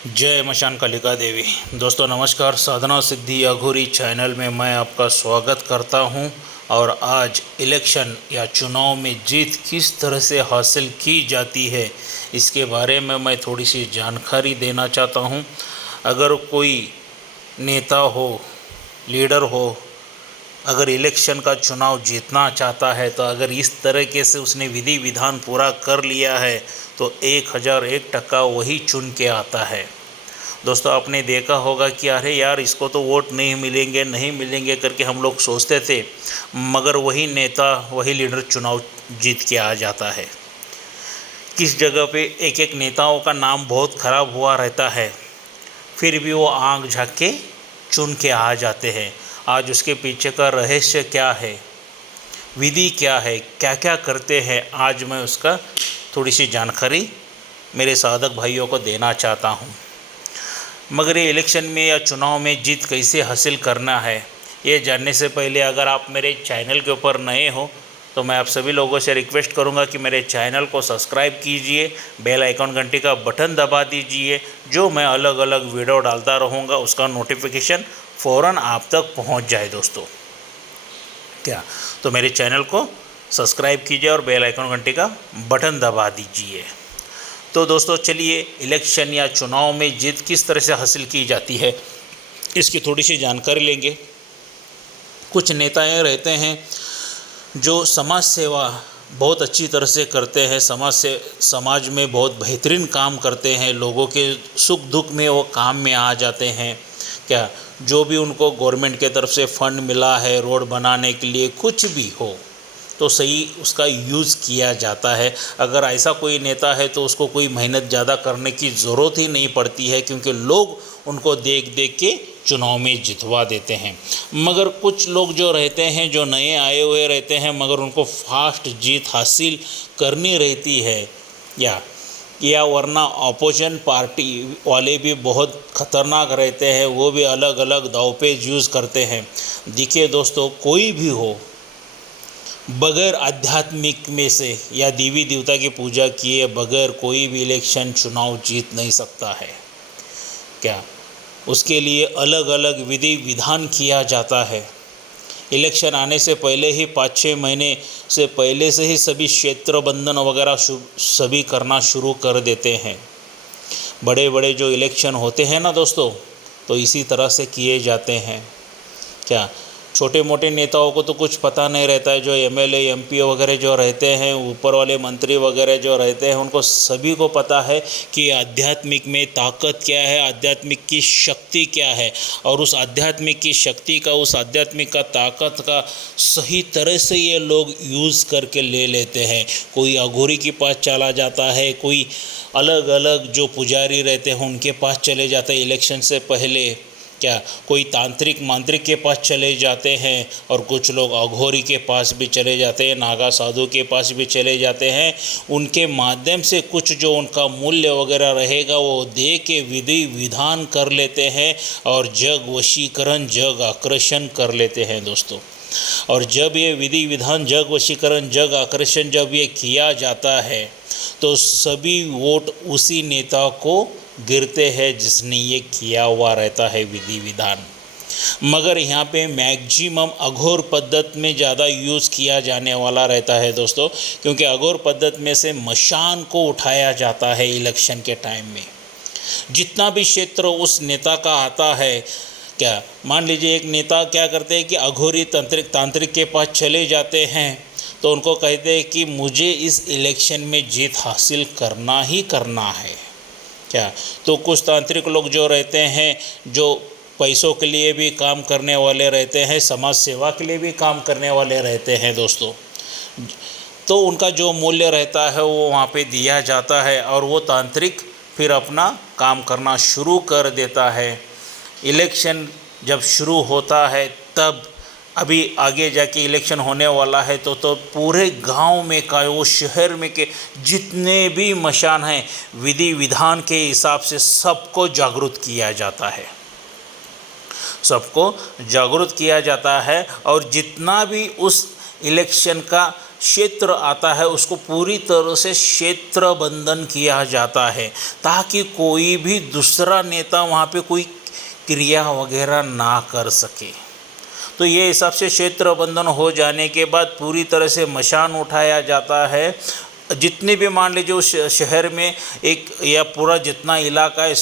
जय मशान कालिका देवी। दोस्तों नमस्कार। साधना सिद्धि अघोरी चैनल में मैं आपका स्वागत करता हूं। और आज इलेक्शन या चुनाव में जीत किस तरह से हासिल की जाती है इसके बारे में मैं थोड़ी सी जानकारी देना चाहता हूं। अगर कोई नेता हो, लीडर हो, अगर इलेक्शन का चुनाव जीतना चाहता है तो अगर इस तरीके से उसने विधि विधान पूरा कर लिया है तो 1001% वही चुन के आता है। दोस्तों आपने देखा होगा कि अरे यार इसको तो वोट नहीं मिलेंगे करके हम लोग सोचते थे, मगर वही नेता, वही लीडर चुनाव जीत के आ जाता है। किस जगह पे एक एक नेताओं का नाम बहुत ख़राब हुआ रहता है, फिर भी वो आँख झाँक के चुन के आ जाते हैं। आज उसके पीछे का रहस्य क्या है, विधि क्या है, क्या क्या करते हैं, आज मैं उसका थोड़ी सी जानकारी मेरे साधक भाइयों को देना चाहता हूँ। मगर ये इलेक्शन में या चुनाव में जीत कैसे हासिल करना है, ये जानने से पहले अगर आप मेरे चैनल के ऊपर नए हो तो मैं आप सभी लोगों से रिक्वेस्ट करूंगा कि मेरे चैनल को सब्सक्राइब कीजिए, बेल आइकॉन घंटी का बटन दबा दीजिए। जो मैं अलग अलग वीडियो डालता रहूँगा उसका नोटिफिकेशन फ़ौरन आप तक पहुँच जाए। दोस्तों तो मेरे चैनल को सब्सक्राइब कीजिए और बेल आइकॉन घंटी का बटन दबा दीजिए। तो दोस्तों चलिए इलेक्शन या चुनाव में जीत किस तरह से हासिल की जाती है इसकी थोड़ी सी जानकारी लेंगे। कुछ नेताएं रहते हैं जो समाज सेवा बहुत अच्छी तरह से करते हैं, समाज में बहुत बेहतरीन काम करते हैं, लोगों के सुख दुख में वो काम में आ जाते हैं। जो भी उनको गवर्नमेंट के तरफ से फंड मिला है रोड बनाने के लिए, कुछ भी हो तो सही उसका यूज़ किया जाता है। अगर ऐसा कोई नेता है तो उसको कोई मेहनत ज़्यादा करने की ज़रूरत ही नहीं पड़ती है, क्योंकि लोग उनको देख देख के चुनाव में जितवा देते हैं। मगर कुछ लोग जो रहते हैं, जो नए आए हुए रहते हैं, मगर उनको फास्ट जीत हासिल करनी रहती है, या वरना अपोजिशन पार्टी वाले भी बहुत ख़तरनाक रहते हैं, वो भी अलग अलग दावपेच यूज़ करते हैं। देखिए दोस्तों, कोई भी हो बगैर आध्यात्मिक में से या देवी देवता की पूजा किए बगैर कोई भी इलेक्शन चुनाव जीत नहीं सकता है। उसके लिए अलग अलग विधि विधान किया जाता है। इलेक्शन आने से पहले ही 5-6 महीने से पहले से ही सभी क्षेत्र बंधन वगैरह सभी करना शुरू कर देते हैं। बड़े बड़े जो इलेक्शन होते हैं ना दोस्तों, तो इसी तरह से किए जाते हैं। छोटे मोटे नेताओं को तो कुछ पता नहीं रहता है। जो एमएलए एमपी वगैरह जो रहते हैं, ऊपर वाले मंत्री वगैरह जो रहते हैं, उनको सभी को पता है कि आध्यात्मिक में ताकत क्या है, आध्यात्मिक की शक्ति क्या है, और उस आध्यात्मिक की शक्ति का, उस आध्यात्मिक का ताकत का सही तरह से ये लोग यूज़ करके ले लेते हैं। कोई अघोरी के पास चला जाता है, कोई अलग अलग जो पुजारी रहते हैं उनके पास चले जाते हैं इलेक्शन से पहले, कोई तांत्रिक मांत्रिक के पास चले जाते हैं, और कुछ लोग अघोरी के पास भी चले जाते हैं, नागा साधु के पास भी चले जाते हैं। उनके माध्यम से कुछ जो उनका मूल्य वगैरह रहेगा वो दे के विधि विधान कर लेते हैं और जग वशीकरण, जग आकर्षण कर लेते हैं दोस्तों। और जब ये विधि विधान, जग वशीकरण, जग आकर्षण जब ये किया जाता है तो सभी वोट उसी नेता को गिरते हैं जिसने ये किया हुआ रहता है विधि विधान। मगर यहाँ पे मैक्सिमम अघोर पद्धत में ज़्यादा यूज़ किया जाने वाला रहता है दोस्तों, क्योंकि अघोर पद्धत में से मशान को उठाया जाता है इलेक्शन के टाइम में। जितना भी क्षेत्र उस नेता का आता है, मान लीजिए एक नेता क्या करते हैं कि अघोरी तांत्रिक के पास चले जाते हैं, तो उनको कहते हैं कि मुझे इस इलेक्शन में जीत हासिल करना ही करना है। तो कुछ तांत्रिक लोग जो रहते हैं, जो पैसों के लिए भी काम करने वाले रहते हैं, समाज सेवा के लिए भी काम करने वाले रहते हैं दोस्तों, तो उनका जो मूल्य रहता है वो वहाँ पे दिया जाता है और वो तांत्रिक फिर अपना काम करना शुरू कर देता है। इलेक्शन जब शुरू होता है तब, अभी आगे जाके इलेक्शन होने वाला है तो पूरे गांव में का, वो शहर में के जितने भी मशान हैं, विधि विधान के हिसाब से सबको जागरूक किया जाता है, सबको जागरूक किया जाता है। और जितना भी उस इलेक्शन का क्षेत्र आता है उसको पूरी तरह से क्षेत्र बंधन किया जाता है, ताकि कोई भी दूसरा नेता वहाँ पे कोई क्रिया वगैरह ना कर सके। तो ये हिसाब से क्षेत्र बंधन हो जाने के बाद पूरी तरह से मशान उठाया जाता है। जितने भी मान लीजिए उस शहर में एक या पूरा जितना इलाका है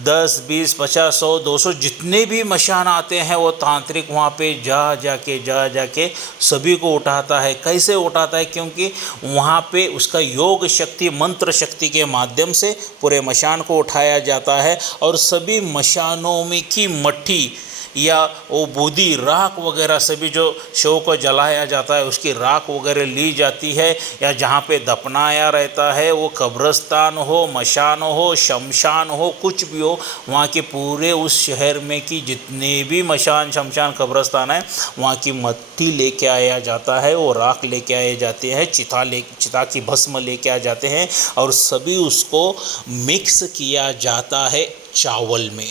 10, 20, 50, 100, 200 जितने भी मशान आते हैं वो तांत्रिक वहाँ पे जा जाके सभी को उठाता है। कैसे उठाता है? क्योंकि वहाँ पे उसका योग शक्ति, मंत्र शक्ति के माध्यम से पूरे मशान को उठाया जाता है और सभी मशानों में की मट्टी या वो बूदी राख वगैरह सभी जो शव को जलाया जाता है उसकी राख वगैरह ली जाती है, या जहाँ पे दफनाया रहता है वो कब्रस्तान हो, मशान हो, शमशान हो, कुछ भी हो, वहाँ के पूरे उस शहर में की जितने भी मशान, शमशान, कब्रस्तान है वहाँ की मट्टी लेके आया जाता है, वो राख लेके आए जाते हैं, चिता की भस्म लेके आ जाते हैं और सभी उसको मिक्स किया जाता है चावल में।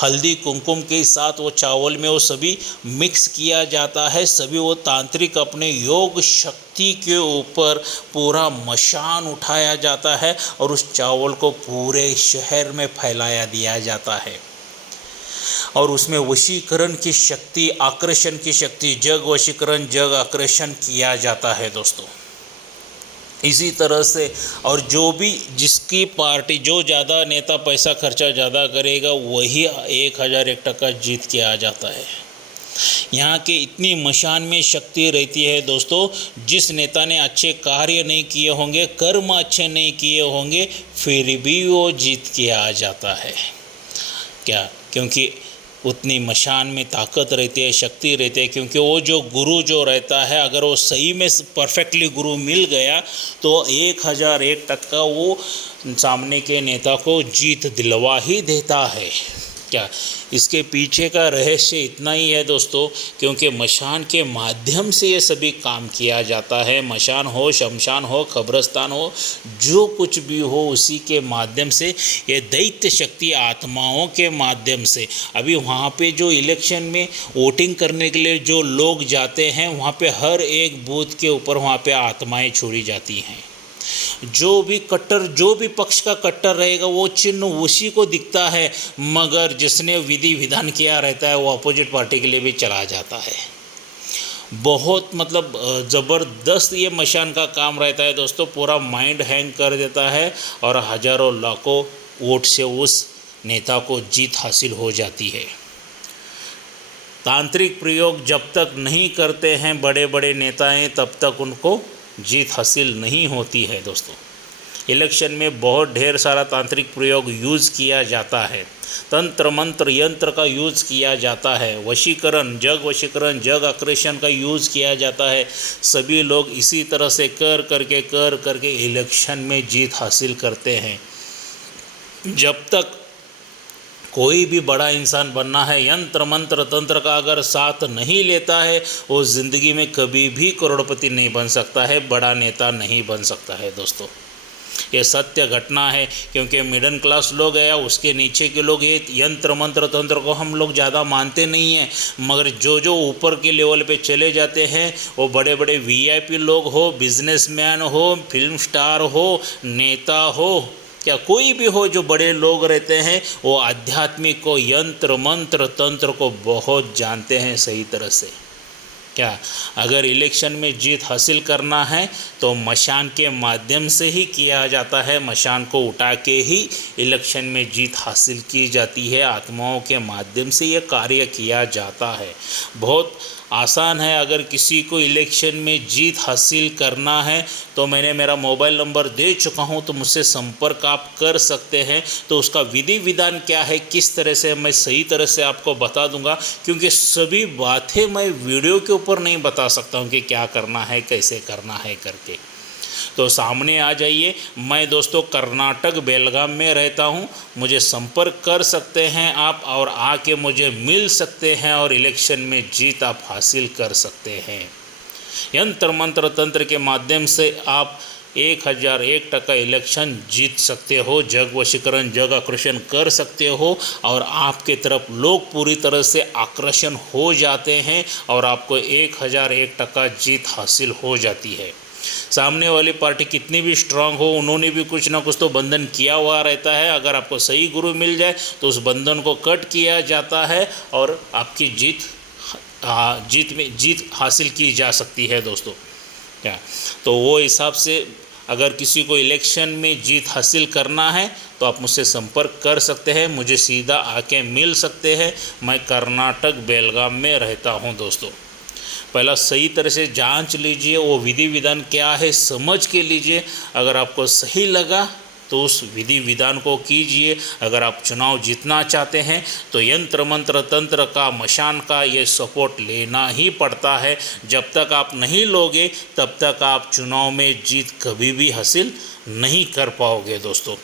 हल्दी कुमकुम के साथ वो चावल में वो सभी मिक्स किया जाता है। सभी वो तांत्रिक अपने योग शक्ति के ऊपर पूरा मशान उठाया जाता है और उस चावल को पूरे शहर में फैलाया दिया जाता है और उसमें वशीकरण की शक्ति, आकर्षण की शक्ति, जग वशीकरण, जग आकर्षण किया जाता है दोस्तों। इसी तरह से और जो भी जिसकी पार्टी जो ज़्यादा नेता पैसा खर्चा ज़्यादा करेगा वही 1001% जीत के आ जाता है। यहाँ के इतनी मशान में शक्ति रहती है दोस्तों, जिस नेता ने अच्छे कार्य नहीं किए होंगे, कर्म अच्छे नहीं किए होंगे, फिर भी वो जीत के आ जाता है। क्या? क्योंकि उतनी मशान में ताकत रहती है, शक्ति रहती है। क्योंकि वो जो गुरु जो रहता है अगर वो सही में परफेक्टली गुरु मिल गया तो 1001% वो सामने के नेता को जीत दिलवा ही देता है। क्या? इसके पीछे का रहस्य इतना ही है दोस्तों, क्योंकि मशान के माध्यम से ये सभी काम किया जाता है। मशान हो, शमशान हो, कब्रस्तान हो, जो कुछ भी हो उसी के माध्यम से, ये दैत्य शक्ति आत्माओं के माध्यम से। अभी वहाँ पे जो इलेक्शन में वोटिंग करने के लिए जो लोग जाते हैं वहाँ पे हर एक बूथ के ऊपर वहाँ पे आत्माएं छोड़ी जाती हैं। जो भी पक्ष का कट्टर रहेगा वो चिन्ह उसी को दिखता है, मगर जिसने विधि विधान किया रहता है वो अपोजिट पार्टी के लिए भी चला जाता है। बहुत मतलब ज़बरदस्त ये मशान का काम रहता है दोस्तों। पूरा माइंड हैंग कर देता है और हज़ारों लाखों वोट से उस नेता को जीत हासिल हो जाती है। तांत्रिक प्रयोग जब तक नहीं करते हैं बड़े बड़े नेताएं तब तक उनको जीत हासिल नहीं होती है दोस्तों। इलेक्शन में बहुत ढेर सारा तांत्रिक प्रयोग यूज़ किया जाता है, तंत्र मंत्र यंत्र का यूज़ किया जाता है, वशीकरण, जग आकर्षण का यूज़ किया जाता है। सभी लोग इसी तरह से कर करके इलेक्शन में जीत हासिल करते हैं। जब तक कोई भी बड़ा इंसान बनना है, यंत्र मंत्र तंत्र का अगर साथ नहीं लेता है वो ज़िंदगी में कभी भी करोड़पति नहीं बन सकता है, बड़ा नेता नहीं बन सकता है दोस्तों। ये सत्य घटना है, क्योंकि मिडिल क्लास लोग है या उसके नीचे के लोग ये यंत्र मंत्र तंत्र को हम लोग ज़्यादा मानते नहीं हैं, मगर जो ऊपर के लेवल पे चले जाते हैं वो बड़े बड़े VIP लोग हो, बिजनेसमैन हो, फिल्म स्टार हो, नेता हो, क्या कोई भी हो, जो बड़े लोग रहते हैं वो आध्यात्मिक को, यंत्र मंत्र तंत्र को बहुत जानते हैं सही तरह से। क्या? अगर इलेक्शन में जीत हासिल करना है तो मशान के माध्यम से ही किया जाता है। मशान को उठा के ही इलेक्शन में जीत हासिल की जाती है। आत्माओं के माध्यम से ये कार्य किया जाता है। बहुत आसान है। अगर किसी को इलेक्शन में जीत हासिल करना है तो मैंने मेरा मोबाइल नंबर दे चुका हूं, तो मुझसे संपर्क आप कर सकते हैं। तो उसका विधि विधान क्या है, किस तरह से मैं सही तरह से आपको बता दूंगा, क्योंकि सभी बातें मैं वीडियो के ऊपर नहीं बता सकता हूं कि क्या करना है, कैसे करना है करके। तो सामने आ जाइए। मैं दोस्तों कर्नाटक बेलगाम में रहता हूं, मुझे संपर्क कर सकते हैं आप और आके मुझे मिल सकते हैं और इलेक्शन में जीत आप हासिल कर सकते हैं। यंत्र मंत्र तंत्र के माध्यम से आप 1001% इलेक्शन जीत सकते हो, जग वशीकरण, जग आकर्षण कर सकते हो और आपके तरफ लोग पूरी तरह से आकर्षण हो जाते हैं और आपको 1001% जीत हासिल हो जाती है। सामने वाली पार्टी कितनी भी स्ट्रांग हो, उन्होंने भी कुछ ना कुछ तो बंधन किया हुआ रहता है। अगर आपको सही गुरु मिल जाए तो उस बंधन को कट किया जाता है और आपकी जीत हासिल की जा सकती है दोस्तों। क्या तो वो हिसाब से अगर किसी को इलेक्शन में जीत हासिल करना है तो आप मुझसे संपर्क कर सकते हैं, मुझे सीधा आके मिल सकते हैं। मैं कर्नाटक बेलगाम में रहता हूं दोस्तों। पहला सही तरह से जांच लीजिए, वो विधि विधान क्या है समझ के लीजिए। अगर आपको सही लगा तो उस विधि विधान को कीजिए। अगर आप चुनाव जीतना चाहते हैं तो यंत्र मंत्र तंत्र का, मशान का ये सपोर्ट लेना ही पड़ता है। जब तक आप नहीं लोगे तब तक आप चुनाव में जीत कभी भी हासिल नहीं कर पाओगे दोस्तों।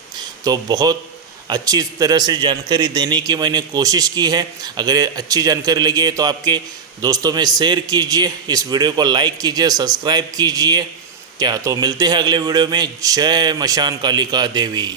तो बहुत अच्छी तरह से जानकारी देने की मैंने कोशिश की है। अगर ये अच्छी जानकारी लगी है तो आपके दोस्तों में शेयर कीजिए, इस वीडियो को लाइक कीजिए, सब्सक्राइब कीजिए। क्या तो मिलते हैं अगले वीडियो में। जय मशान कालिका देवी।